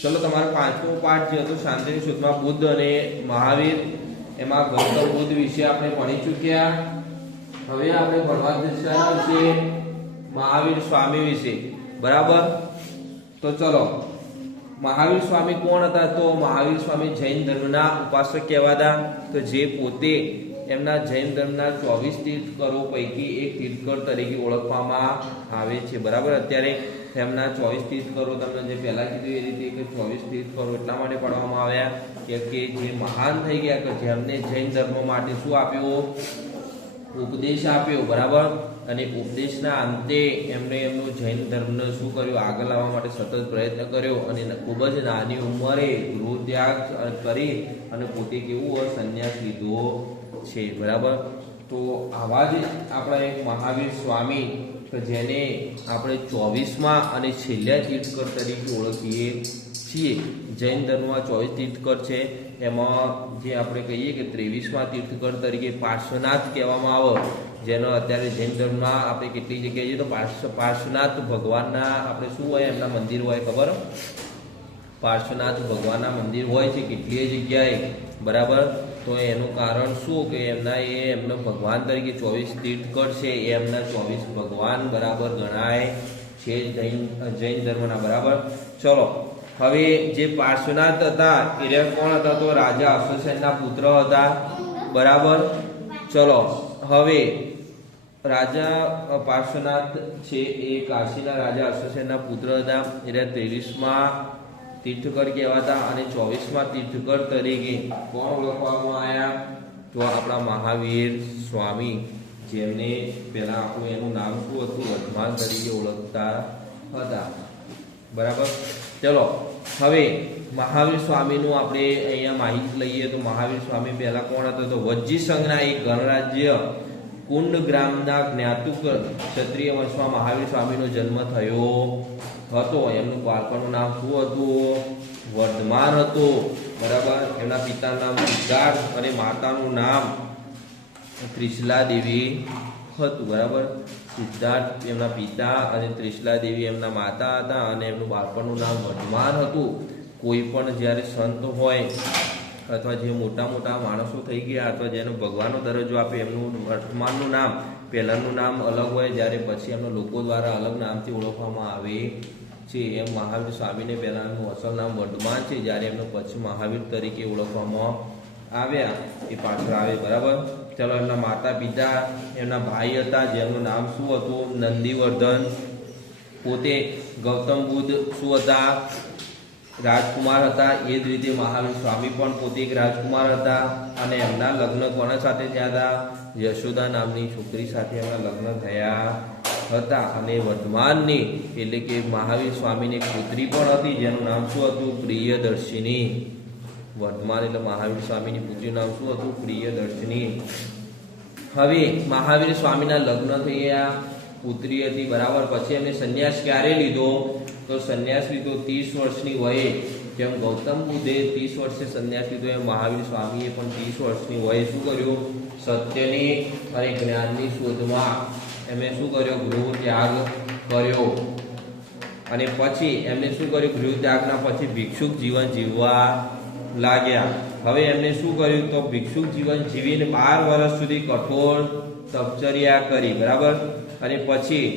चलो તમારો પાંચમો પાઠ જે હતો શાંતિની શોધમાં બુદ્ધ અને મહાવીર એમાં ગૌતમ બુદ્ધ વિશે આપણે ભણી ચૂક્યા। હવે આપણે ભણવા જઈશું વિશે મહાવીર સ્વામી વિશે, બરાબર। તો ચલો, મહાવીર સ્વામી કોણ હતા? તો મહાવીર સ્વામી જૈન ધર્મના ઉપાસક કહેવાતા, તો જે પોતે એમના જૈન ધર્મના 24 તીર્થંકરો પૈકી એક તીર્થંકર તરીકે ઓળખવામાં આવે છે, બરાબર। અત્યારે એમના 24 તીર્થંકરો તમને જે પહેલા કીધું એ રીતે કે 24 તીર્થંકરો એટલા માટે પાડવામાં આવ્યા કે જે મહાન થઈ ગયા કે જેમને જૈન ધર્મ માટે શું આપ્યો? ઉપદેશ આપ્યો, બરાબર। અને ઉપદેશના અંતે એમણે એમનું જૈન ધર્મને શું કર્યું? આગળ લાવવા માટે સતત પ્રયત્ન કર્યો અને ખૂબ જ નાની ઉંમરે ગૃહત્યાગ કરી અને પોતે કેવું સંન્યાસ લીધો છે, બરાબર। તો આવા જ આપણા એક મહાવીર સ્વામી કે જેને આપણે 24મા અને છેલ્લા તીર્થંકર તરીકે ઓળખીએ છીએ। જૈન ધર્મમાં 24 તીર્થંકર છે, એમાં જે આપણે કહીએ કે 23મા તીર્થંકર તરીકે પાર્શ્વનાથ કહેવામાં આવે, જેનો અત્યારે જૈન ધર્મમાં આપણે કેટલી જગ્યાએ જઈએ તો પાર્શ્વનાથ ભગવાનના આપણે શું હોય? એમના મંદિર હોય, ખબર? પાર્શ્વનાથ ભગવાનના મંદિર હોય છે કેટલીય જગ્યાએ, બરાબર। તો એનું કારણ શું કે એમનો ભગવાન તરીકે 24 તીર્થંકર છે, એ એમના 24 ભગવાન બરાબર ગણાય છે જૈન ધર્મના, બરાબર। ચલો, હવે જે પાર્શ્વનાથ હતા એ કોણ હતા? તો રાજા અશોકસેનના પુત્ર હતા, બરાબર। ચલો, હવે રાજા પાર્શ્વનાથ છે એ કાશીના રાજા અશોકસેનના પુત્ર હતા, એટલે 23મા તીર્થંકર કહેવાતા અને 24મા તીર્થંકર તરીકે કોણ ઓળખવામાં આવ્યા? તો આપણા મહાવીર સ્વામી, જેમને પહેલા આપણું એનું નામ શું હતું? વર્ધમાન તરીકે ઓળખતા હતા, બરાબર। ચલો, હવે મહાવીર સ્વામીનું આપણે અહીંયા માહિતી લઈએ તો મહાવીર સ્વામી પહેલા કોણ હતો? તો વજ્જી સંઘના એક ગણરાજ્ય કુંડ ગ્રામના જ્ઞાતુક ક્ષત્રિય વંશમાં મહાવીર સ્વામીનો જન્મ થયો હતો। એમનું બાળપણનું નામ શું હતું? વર્ધમાન હતું, બરાબર। એમના પિતાનું નામ સિદ્ધાર્થ અને માતાનું નામ ત્રિશલા દેવી હતું, બરાબર। સિદ્ધાર્થ એમના પિતા અને ત્રિશલા દેવી એમના માતા હતા અને એમનું બાળપણનું નામ વર્ધમાન હતું। કોઈ પણ જ્યારે સંત હોય અથવા જે મોટા મોટા માણસો થઈ ગયા અથવા જેનો ભગવાનનો દરજ્જો આપે, એમનું વર્તમાનનું નામ પહેલાંનું નામ અલગ હોય, જ્યારે પછી એમના લોકો દ્વારા અલગ નામથી ઓળખવામાં આવે છે। એમ મહાવીર સ્વામીને પહેલાંનું અસલ નામ વર્ધમાન છે, જ્યારે એમનો પછી મહાવીર તરીકે ઓળખવામાં આવ્યા એ પાછળ આવે, બરાબર। ચલો, એમના માતા પિતા એમના ભાઈ હતા, જેમનું નામ શું હતું? નંદીવર્ધન। પોતે ગૌતમ બુદ્ધ શું હતા? રાજકુમાર હતા। એ જ રીતે મહાવીર સ્વામી પણ પોતે એક રાજકુમાર હતા અને એમના લગ્ન કોના સાથે થયા હતા? યશોદા નામની છોકરી સાથે એમના લગ્ન થયા હતા। અને વર્ધમાનની એટલે કે મહાવીર સ્વામીની પુત્રી પણ હતી, જેનું નામ શું હતું? પ્રિયદર્શિની। વર્ધમાન એટલે મહાવીર સ્વામીની પુત્રીનું નામ શું હતું? પ્રિયદર્શિની। હવે મહાવીર સ્વામીના લગ્ન થયા, પુત્રી હતી, બરાબર। પછી એમને સંન્યાસ ક્યારે લીધો? તો સંન્યાસ લીધો 30 વર્ષની વયે। જેમ ગૌતમ બુદ્ધે 30 વર્ષે સંન્યાસ લીધો, એમ મહાવીર સ્વામીએ પણ 30 વર્ષની વયે શું કર્યું? સત્યની અને જ્ઞાનની શોધમાં એમણે શું કર્યો? ગૃહ ત્યાગ કર્યો। અને પછી એમને શું કર્યું? ગૃહ ત્યાગના પછી ભિક્ષુક જીવન જીવવા લાગ્યા। હવે એમને શું કર્યું? તો ભિક્ષુક જીવન જીવીને 12 વર્ષ સુધી કઠોર તપચર્યા કરી, બરાબર। અને પછી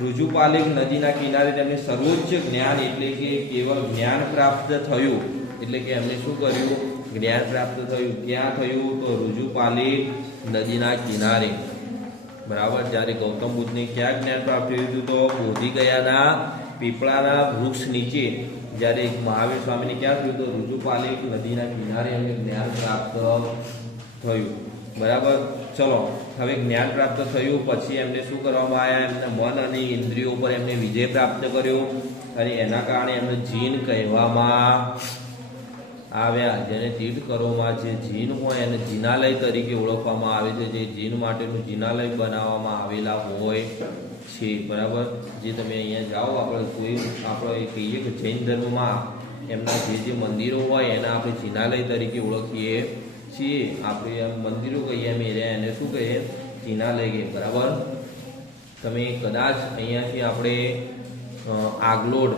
ઋજુપાલિક નદીના કિનારે તેમને સર્વોચ્ચ જ્ઞાન એટલે કે કેવળ જ્ઞાન પ્રાપ્ત થયું। એટલે કે એમને શું કર્યું? જ્ઞાન પ્રાપ્ત થયું। ક્યાં થયું? તો ઋજુપાલિક નદીના કિનારે, બરાબર। જ્યારે ગૌતમ બુદ્ધને ક્યાં જ્ઞાન પ્રાપ્ત થયું હતું? તો બોધિગયાના પીપળાના વૃક્ષ નીચે જ્યારે મહાવીર સ્વામીને ક્યાં થયું? તો ઋજુપાલિક નદીના કિનારે એમને જ્ઞાન પ્રાપ્ત થયું, બરાબર। ચલો, હવે જ્ઞાન પ્રાપ્ત થયું પછી એમને શું કરવામાં આવ્યા? એમના મન અને ઇન્દ્રિયો પર એમને વિજય પ્રાપ્ત કર્યો અને એના કારણે એમને જીન કહેવામાં આવ્યા। જેને તીર્થંકરોમાં જે જીન હોય એને જીનાલય તરીકે ઓળખવામાં આવે છે, જે જીન માટેનું જીનાલય બનાવવામાં આવેલા હોય છે, બરાબર। જે તમે અહીંયા જાઓ, આપણે કહીએ કે જૈન ધર્મમાં એમના જે મંદિરો હોય એના આપણે જીનાલય તરીકે ઓળખીએ છીએ। આપણે મંદિરો કહીએ એમ એને શું કહીએ? જીનાલય કહીએ, બરાબર। તમે કદાચ અહીંયાથી આપણે આગલોડ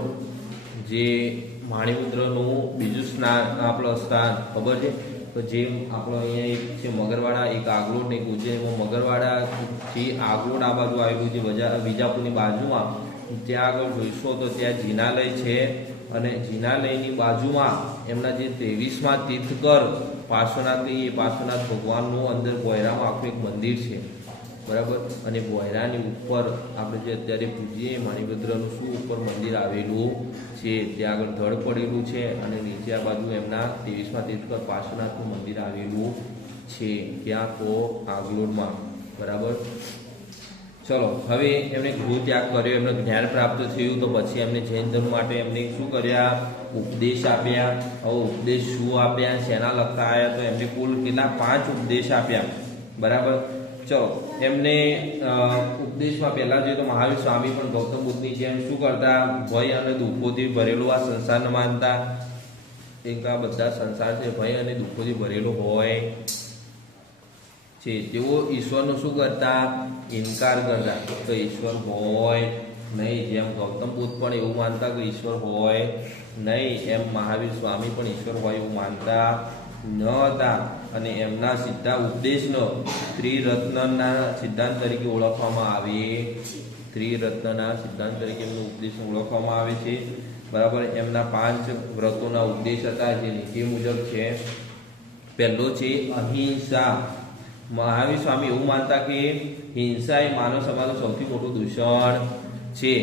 જે મહાણીપુત્રનું બીજું સ્નાન આપણું સ્થાન ખબર છે તો જે આપણો અહીંયા એક છે મગરવાડા, એક આગલોડ ને એક ઉજ્જૈનમાં મગરવાડા જે આગલોડ આ બાજુ આવેલું છે વિજાપુરની બાજુમાં ત્યાં આગળ જોઈશો તો ત્યાં જિનાલય છે અને જિનાલયની બાજુમાં એમના જે 23મા તીર્થકર પાર્શ્વનાથ એ પાર્શ્વનાથ ભગવાનનું અંદર ભોયરામાં આખું એક મંદિર છે બરાબર અને ભોયરાની ઉપર આપણે જે અત્યારે પૂજીએ મણિભદ્રનું શું ઉપર મંદિર આવેલું છે ત્યાં આગળ ધડ પડેલું છે અને નીચે આ બાજુ એમના 23મા તીર્થકર પાર્શ્વનાથનું મંદિર આવેલું છે ત્યાં તો આગલોડમાં બરાબર. ચલો હવે એમણે ગૃહ ત્યાગ કર્યો, એમને જ્ઞાન પ્રાપ્ત થયું તો પછી એમને જૈન ધર્મ માટે એમને શું કર્યા ઉપદેશ આપ્યા. હવે ઉપદેશ શું આપ્યા શેના લગતા આવ્યા તો એમને કુલ કેટલા 5 ઉપદેશ આપ્યા બરાબર. ચલો એમને ઉપદેશમાં પહેલા જોઈએ તો મહાવીર સ્વામી પણ ગૌતમ બુદ્ધની જેમ શું કરતા ભય અને દુઃખોથી ભરેલું આ સંસારને માનતા. એક આ બધા સંસાર છે ભય અને દુઃખોથી ભરેલો હોય છે તેઓ ઈશ્વરનો શું કરતા ઇનકાર કરતા તો ઈશ્વર હોય નહીં. જેમ ગૌતમ બુદ્ધ પણ એવું માનતા કે ઈશ્વર હોય નહીં એમ મહાવીર સ્વામી પણ ઈશ્વર હોય એવું માનતા ન હતા અને એમના સીધા ઉપદેશનો ત્રિરત્નના સિદ્ધાંત તરીકે ઓળખવામાં આવે. ત્રિરત્નના સિદ્ધાંત તરીકે એમનો ઉપદેશ ઓળખવામાં આવે છે બરાબર. એમના 5 વ્રતોના ઉપદેશ હતા જે નીચે મુજબ છે. પહેલો છે અહિંસા. મહાવીર સ્વામી એવું માનતા કે હિંસા એ માનવ સમાજનું સૌથી મોટું દૂષણ છે.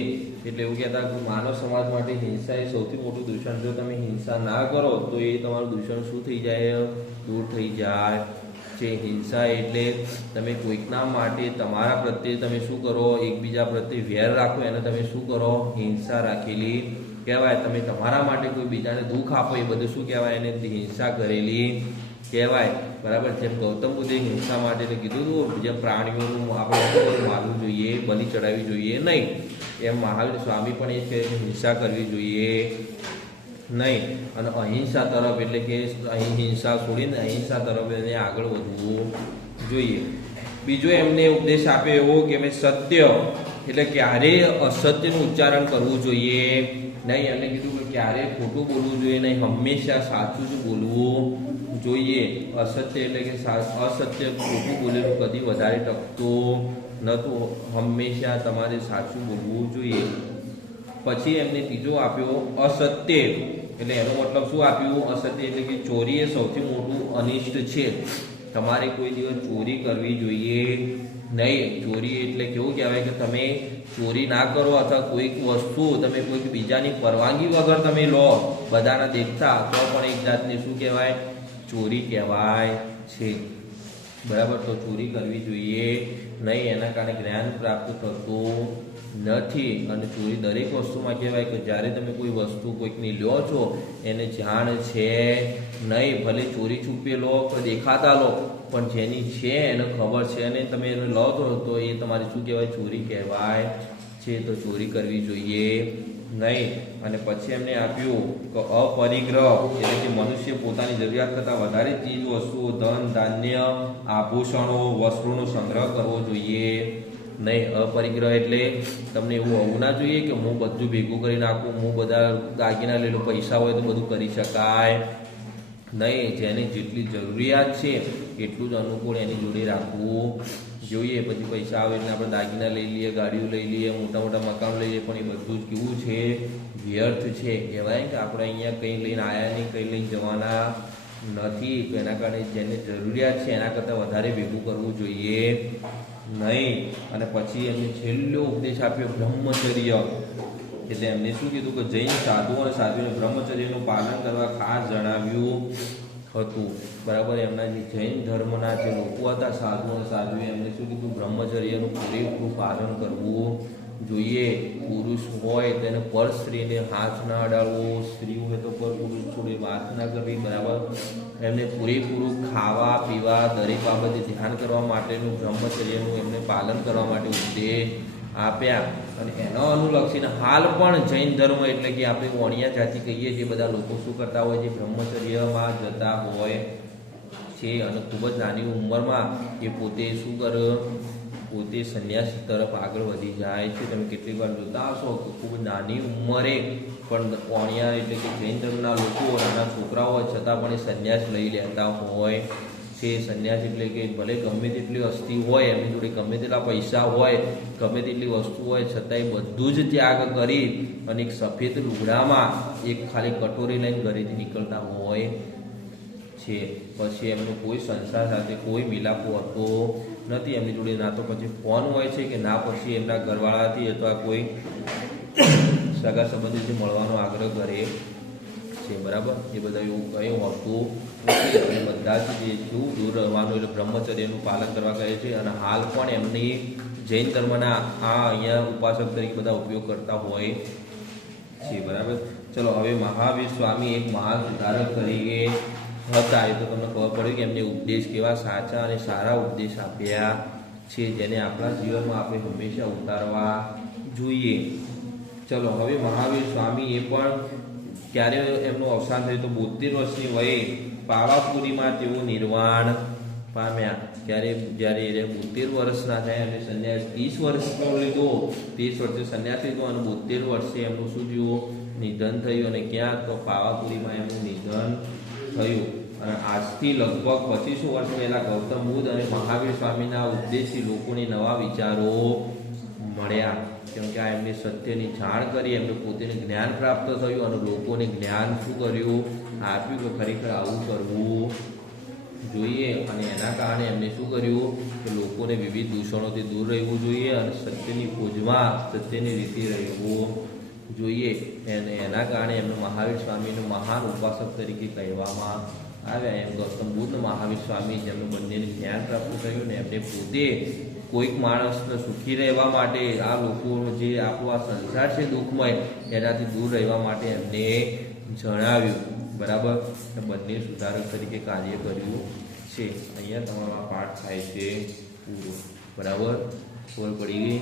એટલે એવું કહેતા કે માનવ સમાજ માટે હિંસા એ સૌથી મોટું દૂષણ. જો તમે હિંસા ના કરો તો એ તમારું દૂષણ શું થઈ જાય દૂર થઈ જાય છે. હિંસા એટલે તમે કોઈકના માટે તમારા પ્રત્યે તમે શું કરો એકબીજા પ્રત્યે વેર રાખો એને તમે શું કરો હિંસા રાખેલી કહેવાય. તમે તમારા માટે કોઈ બીજાને દુઃખ આપો એ બધું શું કહેવાય એને હિંસા કરેલી કહેવાય બરાબર. જેમ ગૌતમ બુદ્ધે હિંસા માટે કીધું હતું જેમ પ્રાણીઓનું આપણે મારવું જોઈએ બલિ ચડાવવી જોઈએ નહીં એમ મહાવીર સ્વામી પણ એ છે હિંસા કરવી જોઈએ નહીં અને અહિંસા તરફ એટલે કે અહીં હિંસા છોડીને અહિંસા તરફ એને આગળ વધવું જોઈએ. બીજો એમને ઉપદેશ આપ્યો એવો કે ભાઈ સત્ય એટલે ક્યારેય અસત્યનું ઉચ્ચારણ કરવું જોઈએ નહીં. એમને કીધું કે ક્યારેય ખોટું બોલવું જોઈએ નહીં, હંમેશા સાચું જ બોલવું જોઈએ. અસત્ય એટલે કે અસત્ય ખોટું બોલેલું કદી વધારે ટકતું નહોતું, હંમેશા તમારે સાચું બોલવું જોઈએ. પછી એમને ત્રીજો આપ્યો અસત્ય એટલે એનો મતલબ શું આપ્યું અસત્ય એટલે કે ચોરી એ સૌથી મોટું અનિષ્ટ છે. તમારે કોઈ દિવસ ચોરી કરવી જોઈએ નહીં. ચોરી એટલે કેવું કહેવાય કે તમે ચોરી ના કરો અથવા કોઈક વસ્તુ તમે કોઈક બીજાની પરવાનગી વગર તમે લો બધાના દેખતા તો પણ એક જાતની શું કહેવાય ચોરી કહેવાય છે બરાબર. તો ચોરી કરવી જોઈએ નહીં, એના કારણે જ્ઞાન પ્રાપ્ત થતું નથી. અને ચોરી દરેક વસ્તુમાં કહેવાય કે જ્યારે તમે કોઈ વસ્તુ કોઈકની લો છો એને જાણ છે નહીં, ભલે ચોરી છુપે લો કે દેખાતા લો પણ જેની છે એને ખબર છે અને તમે એને લો છો તો એ તમારી શું કહેવાય ચોરી કહેવાય છે. તો ચોરી કરવી જોઈએ નહીં. અને પછી એમને આપ્યું કે અપરિગ્રહ એટલે કે મનુષ્ય પોતાની જરૂરિયાત કરતાં વધારે ચીજ વસ્તુઓ ધન ધાન્ય આભૂષણો વસ્ત્રોનો સંગ્રહ કરવો જોઈએ નહીં. અપરિગ્રહ એટલે તમને એવું હોવું ના જોઈએ કે હું બધું ભેગું કરી નાખું, હું બધા દાગીના લઈ લઉં, પૈસા હોય તો બધું કરી શકાય નહીં. જેને જેટલી જરૂરિયાત છે એટલું જ અનુકૂળ એની જોડે રાખવું જોઈએ. પછી પૈસા આવે એટલે આપણે દાગીના લઈ લઈએ, ગાડીઓ લઈ લઈએ, મોટા મોટા મકાન લઈ લઈએ પણ એ બધું જ કેવું છે વ્યર્થ છે. કહેવાય કે આપણે અહીંયા કંઈ લઈને આવ્યા નહીં, કંઈ લઈને જવાના નથી. તો એના કારણે જેને જરૂરિયાત છે એના કરતાં વધારે ભેગું કરવું જોઈએ નહીં. અને પછી એમને છેલ્લો ઉપદેશ આપ્યો બ્રહ્મચર્ય એટલે એમને શું કીધું કે જૈન સાધુઓ અને સાધ્વીઓને બ્રહ્મચર્યનું પાલન કરવા ખાસ જણાવ્યું હતું બરાબર. એમના જે જૈન ધર્મના જે લોકો હતા સાધુ અને સાધ્વીઓ એમને શું કીધું બ્રહ્મચર્યનું પૂરેપૂરું પાલન કરવું જોઈએ. પુરુષ હોય તેને પર સ્ત્રીને હાથ ના અડાડવો, સ્ત્રી હોય તો પર પુરુષ જોડે વાત ના કરવી બરાબર. એમને પૂરેપૂરું ખાવા પીવા દરેક બાબતે ધ્યાન કરવા માટેનું બ્રહ્મચર્યનું એમને પાલન કરવા માટે ઉપદેશ આપ્યા. અને એનો અનુલક્ષીને હાલ પણ જૈન ધર્મ એટલે કે આપણે વણિયા જાતિ કહીએ જે બધા લોકો શું કરતા હોય છે બ્રહ્મચર્યમાં જતા હોય છે અને ખૂબ જ નાની ઉંમરમાં એ પોતે શું કરે પોતે સંન્યાસી તરફ આગળ વધી જાય છે. તમે કેટલીક વાર જોતા હશો કે ખૂબ નાની ઉંમરે પણ ઓણિયા એટલે કે જૈન ધર્મના લોકો નાના છોકરાઓ હોય છતાં પણ એ સંન્યાસ લઈ લેતા હોય છે. સંન્યાસ એટલે કે ભલે ગમે તેટલી વસ્તી હોય, એમની જોડે ગમે તેટલા પૈસા હોય, ગમે તેટલી વસ્તુ હોય, છતાં એ બધું જ ત્યાગ કરી અને એક સફેદ લુગડામાં એક ખાલી કટોરી લઈને ઘરેથી નીકળતા હોય છે. પછી એમનો કોઈ સંસાર સાથે કોઈ મિલાપ હોતો નથી. એમની જોડે ના તો પછી ફોન હોય છે કે ના પછી એમના ઘરવાળાથી અથવા કોઈ સગા સંબંધીથી મળવાનો આગ્રહ કરે છે. બરાબર, એ બધા એવું કંઈ હોતું નથી. અને બધા જ જે દૂર રહેવાનું એટલે બ્રહ્મચર્યનું પાલન કરવા કહે છે. અને હાલ પણ એમની જૈન ધર્મના આ અહીંયા ઉપાસક તરીકે બધા ઉપયોગ કરતા હોય છે. બરાબર, ચલો હવે મહાવીર સ્વામી એક મહાન સુધારક તરીકે હતા. એ તો તમને ખબર પડી કે એમને ઉપદેશ કેવા સાચા અને સારા ઉપદેશ આપ્યા છે, જેને આપણા જીવનમાં આપણે હંમેશા ઉતારવા જોઈએ. ચલો હવે મહાવીર સ્વામી એ પણ ક્યારે એમનું અવસાન થયું તો 72 વર્ષની વયે પાવાપુરીમાં તેઓ નિર્વાણ પામ્યા. જ્યારે 72 વર્ષના થયા એમને સંન્યાસ 30 વર્ષનો લીધો, 30 વર્ષે સંન્યાસ લીધો અને 72 વર્ષે એમનું શું થયું? નિધન થયું. અને ક્યાં? તો પાવાપુરીમાં એમનું નિધન થયું. અને આજથી લગભગ 2500 વર્ષ પહેલા ગૌતમ બુદ્ધ અને મહાવીર સ્વામીના ઉપદેશથી લોકોને નવા વિચારો મળ્યા. કેમ કે આ એમને સત્યની જાણ કરી, એમને પોતે જ્ઞાન પ્રાપ્ત થયું અને લોકોને જ્ઞાન શું કર્યું? આપ્યું કે ખરેખર આવું કરવું જોઈએ. અને એના કારણે એમને શું કર્યું કે લોકોને વિવિધ દૂષણોથી દૂર રહેવું જોઈએ અને સત્યની ખોજમાં સત્યની રીતે રહેવું જોઈએ. અને એના કારણે એમને મહાવીર સ્વામીનું મહાન ઉપાસક તરીકે કહેવામાં આવ્યા. એમ ગૌતમ બુદ્ધ મહાવીર સ્વામી જેમનું બંનેને જ્ઞાન પ્રાપ્ત થયું ને એમને પોતે કોઈક માણસને સુખી રહેવા માટે આ લોકો જે આપણો આ સંસાર છે દુઃખમય એનાથી દૂર રહેવા માટે એમને જણાવ્યું. બરાબર, બંને સુધારક તરીકે કાર્ય કર્યું છે. અહીંયા તમારો આ પાઠ થાય છે પૂરો. બરાબર, ખબર પડી ગઈ.